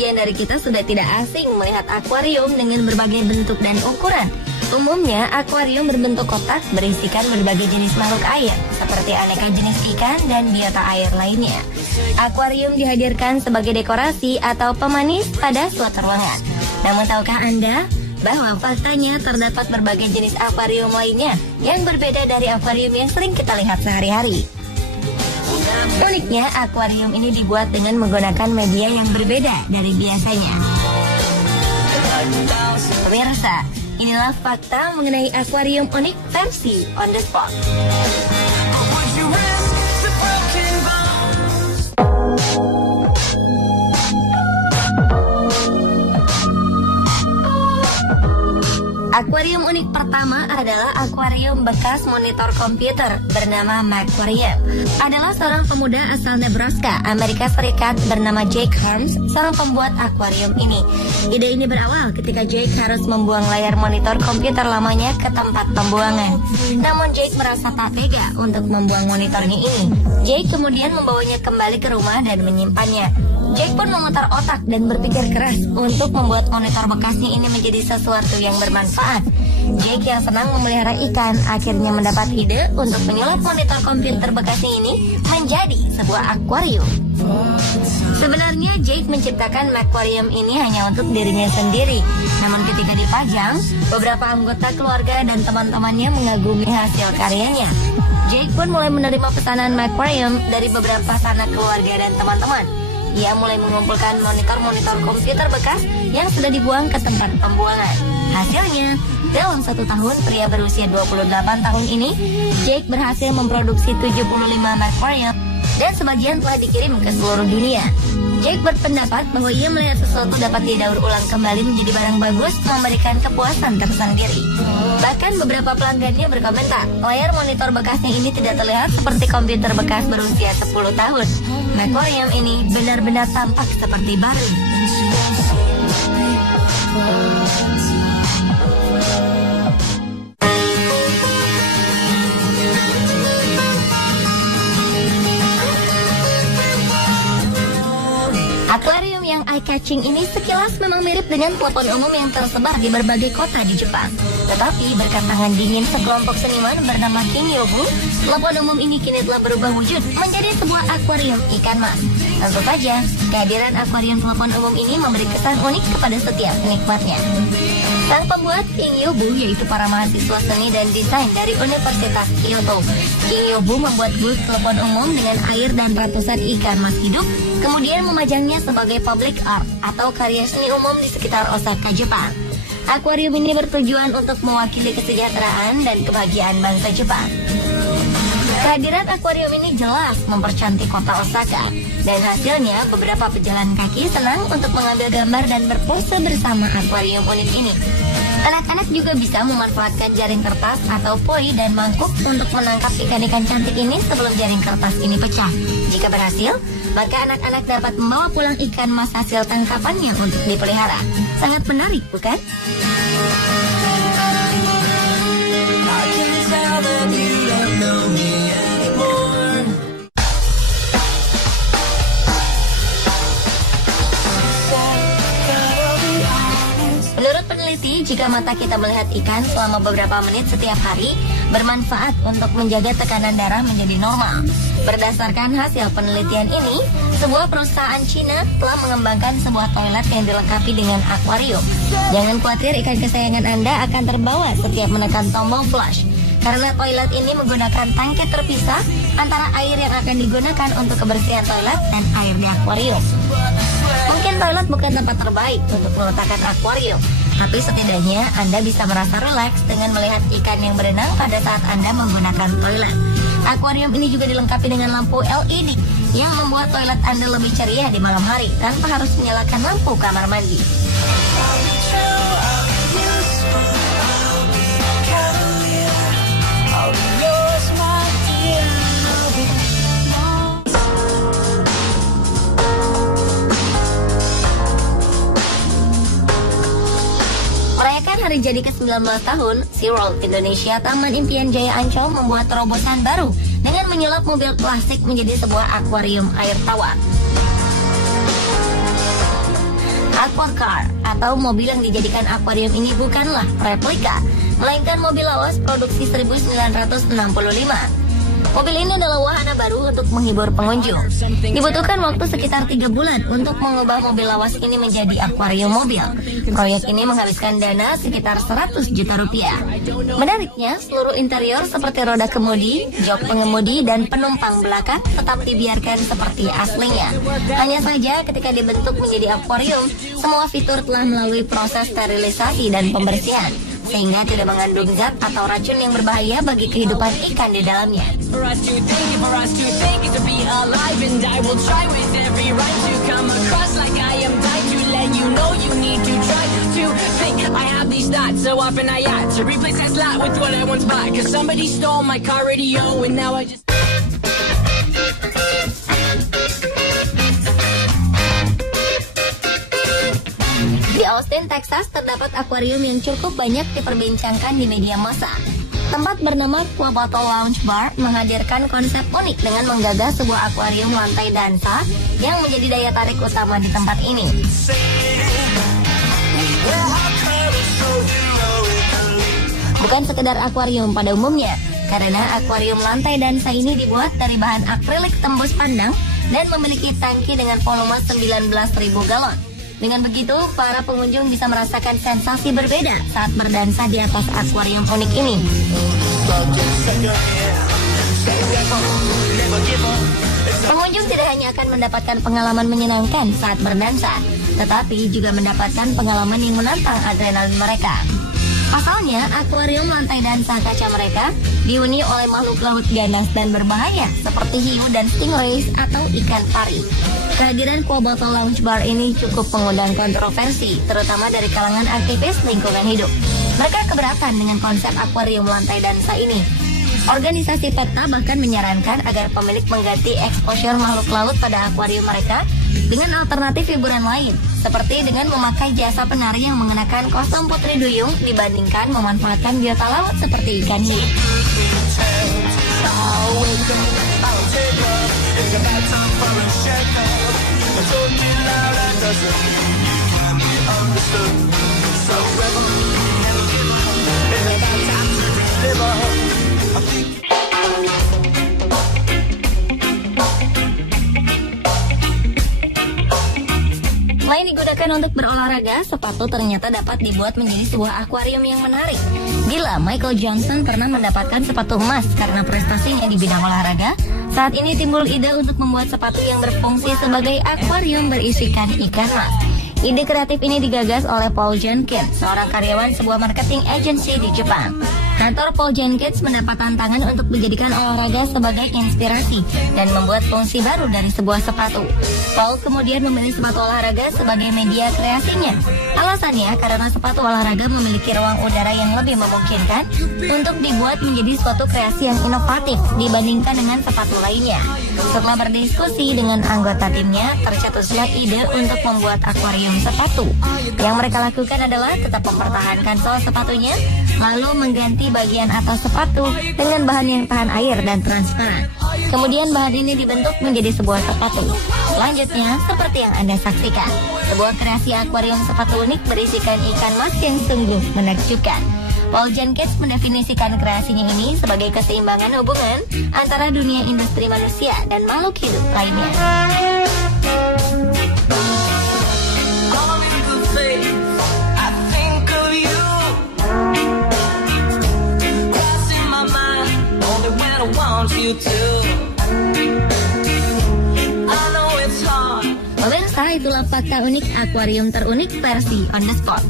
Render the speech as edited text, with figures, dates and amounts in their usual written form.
sebagian dari kita sudah tidak asing melihat akuarium dengan berbagai bentuk dan ukuran. Umumnya, akuarium berbentuk kotak berisikan berbagai jenis makhluk air, seperti aneka jenis ikan dan biota air lainnya. Akuarium dihadirkan sebagai dekorasi atau pemanis pada suatu ruangan. Namun tahukah Anda bahwa faktanya terdapat berbagai jenis akuarium lainnya yang berbeda dari akuarium yang sering kita lihat sehari-hari? Uniknya, akuarium ini dibuat dengan menggunakan media yang berbeda dari biasanya. Pemirsa, inilah fakta mengenai akuarium unik versi On The Spot. Akuarium unik pertama adalah akuarium bekas monitor komputer bernama Macquarium. Adalah seorang pemuda asal Nebraska, Amerika Serikat bernama Jake Harms, seorang pembuat akuarium ini. Ide ini berawal ketika Jake harus membuang layar monitor komputer lamanya ke tempat pembuangan. Namun Jake merasa tak tega untuk membuang monitornya ini. Jake kemudian membawanya kembali ke rumah dan menyimpannya. Jake pun memutar otak dan berpikir keras untuk membuat monitor bekasnya ini menjadi sesuatu yang bermanfaat. Jake yang senang memelihara ikan akhirnya mendapat ide untuk menyulap monitor komputer bekasnya ini menjadi sebuah akuarium. Sebenarnya Jake menciptakan akuarium ini hanya untuk dirinya sendiri. Namun ketika dipajang, beberapa anggota keluarga dan teman-temannya mengagumi hasil karyanya. Jake pun mulai menerima pesanan akuarium dari beberapa sanak keluarga dan teman-teman. Ia mulai mengumpulkan monitor-monitor komputer bekas yang sudah dibuang ke tempat pembuangan. Hasilnya, dalam 1 tahun, pria berusia 28 tahun ini, Jake berhasil memproduksi 75 akuarium dan sebagian telah dikirim ke seluruh dunia. Jake berpendapat bahwa ia melihat sesuatu dapat didaur ulang kembali menjadi barang bagus, memberikan kepuasan tersendiri. Bahkan beberapa pelanggannya berkomentar, layar monitor bekasnya ini tidak terlihat seperti komputer bekas berusia 10 tahun. Akuarium ini benar-benar tampak seperti baru. Akuarium yang eye-catching ini sekilas memang mirip dengan telepon umum yang tersebar di berbagai kota di Jepang. Tetapi berkat tangan dingin sekelompok seniman bernama King Yobu, telepon umum ini kini telah berubah wujud menjadi sebuah akuarium ikan mas. Tentu saja, kehadiran akuarium telepon umum ini memberi kesan unik kepada setiap penikmatnya. Sang pembuat King Yobu yaitu para mahasiswa seni dan desain dari Universitas Kyoto. King Yobu membuat booth telepon umum dengan air dan ratusan ikan mas hidup, kemudian memajangnya sebagai public art atau karya seni umum di sekitar Osaka, Jepang. Akuarium ini bertujuan untuk mewakili kesejahteraan dan kebahagiaan bangsa Jepang. Kehadiran akuarium ini jelas mempercantik kota Osaka, dan hasilnya beberapa pejalan kaki senang untuk mengambil gambar dan berpose bersama akuarium unik ini. Anak-anak juga bisa memanfaatkan jaring kertas atau poi dan mangkuk untuk menangkap ikan-ikan cantik ini sebelum jaring kertas ini pecah. Jika berhasil, maka anak-anak dapat membawa pulang ikan mas hasil tangkapannya untuk dipelihara. Sangat menarik, bukan? Menurut peneliti, jika mata kita melihat ikan selama beberapa menit setiap hari, bermanfaat untuk menjaga tekanan darah menjadi normal. Berdasarkan hasil penelitian ini, sebuah perusahaan Cina telah mengembangkan sebuah toilet yang dilengkapi dengan akuarium. Jangan khawatir, ikan kesayangan Anda akan terbawa setiap menekan tombol flush. Karena toilet ini menggunakan tangki terpisah antara air yang akan digunakan untuk kebersihan toilet dan air di akuarium. Mungkin toilet bukan tempat terbaik untuk meletakkan akuarium, tapi setidaknya Anda bisa merasa rileks dengan melihat ikan yang berenang pada saat Anda menggunakan toilet. Akuarium ini juga dilengkapi dengan lampu LED yang membuat toilet Anda lebih ceria di malam hari tanpa harus menyalakan lampu kamar mandi. Merayakan hari jadi ke-19 tahun, SeaWorld Indonesia Taman Impian Jaya Ancol membuat terobosan baru dengan menyulap mobil plastik menjadi sebuah akuarium air tawar. Aquacar atau mobil yang dijadikan akuarium ini bukanlah replika, melainkan mobil lawas produksi 1965. Mobil ini adalah wahana baru untuk menghibur pengunjung. Dibutuhkan waktu sekitar 3 bulan untuk mengubah mobil lawas ini menjadi akuarium mobil. Proyek ini menghabiskan dana sekitar 100 juta rupiah. Menariknya, seluruh interior seperti roda kemudi, jok pengemudi, dan penumpang belakang tetap dibiarkan seperti aslinya. Hanya saja ketika dibentuk menjadi akuarium, semua fitur telah melalui proses sterilisasi dan pembersihan, sehingga tidak mengandung zat atau racun yang berbahaya bagi kehidupan ikan di dalamnya. Di Austin, Texas, terdapat akuarium yang cukup banyak diperbincangkan di media massa. Tempat bernama Quabato Lounge Bar menghadirkan konsep unik dengan menggagas sebuah akuarium lantai dansa yang menjadi daya tarik utama di tempat ini. Bukan sekedar akuarium pada umumnya, karena akuarium lantai dansa ini dibuat dari bahan akrilik tembus pandang dan memiliki tangki dengan volume 19.000 galon. Dengan begitu, para pengunjung bisa merasakan sensasi berbeda saat berdansa di atas akuarium unik ini. Pengunjung tidak hanya akan mendapatkan pengalaman menyenangkan saat berdansa, tetapi juga mendapatkan pengalaman yang menantang adrenalin mereka. Pasalnya, akuarium lantai dansa kaca mereka dihuni oleh makhluk laut ganas dan berbahaya seperti hiu dan stingrays atau ikan pari. Kehadiran Quabato Lounge Bar ini cukup mengundang kontroversi, terutama dari kalangan aktivis lingkungan hidup. Mereka keberatan dengan konsep akuarium lantai dansa ini. Organisasi PETA bahkan menyarankan agar pemilik mengganti exposure makhluk laut pada akuarium mereka dengan alternatif hiburan lain, seperti dengan memakai jasa penari yang mengenakan kostum putri duyung dibandingkan memanfaatkan biota laut seperti ikan hiu. Selain digunakan untuk berolahraga, sepatu ternyata dapat dibuat menjadi sebuah akuarium yang menarik. Gila, Michael Johnson pernah mendapatkan sepatu emas karena prestasinya di bidang olahraga. Saat ini timbul ide untuk membuat sepatu yang berfungsi sebagai akuarium berisikan ikan mas. Ide kreatif ini digagas oleh Paul Jenkins, seorang karyawan sebuah marketing agency di Jepang. Kantor Paul Jenkins mendapat tantangan untuk menjadikan olahraga sebagai inspirasi dan membuat fungsi baru dari sebuah sepatu. Paul kemudian memilih sepatu olahraga sebagai media kreasinya. Alasannya karena sepatu olahraga memiliki ruang udara yang lebih memungkinkan untuk dibuat menjadi suatu kreasi yang inovatif dibandingkan dengan sepatu lainnya. Setelah berdiskusi dengan anggota timnya, tercetuslah ide untuk membuat akuarium sepatu. Yang mereka lakukan adalah tetap mempertahankan sol sepatunya, lalu mengganti bagian atas sepatu dengan bahan yang tahan air dan transparan. Kemudian bahan ini dibentuk menjadi sebuah sepatu. Selanjutnya, seperti yang Anda saksikan, sebuah kreasi akuarium sepatu unik berisikan ikan mas yang sungguh menakjubkan. Paul Jenkins mendefinisikan kreasinya ini sebagai keseimbangan hubungan antara dunia industri manusia dan makhluk hidup lainnya. Pemirsa, itulah fakta unik akuarium terunik versi On The Spot.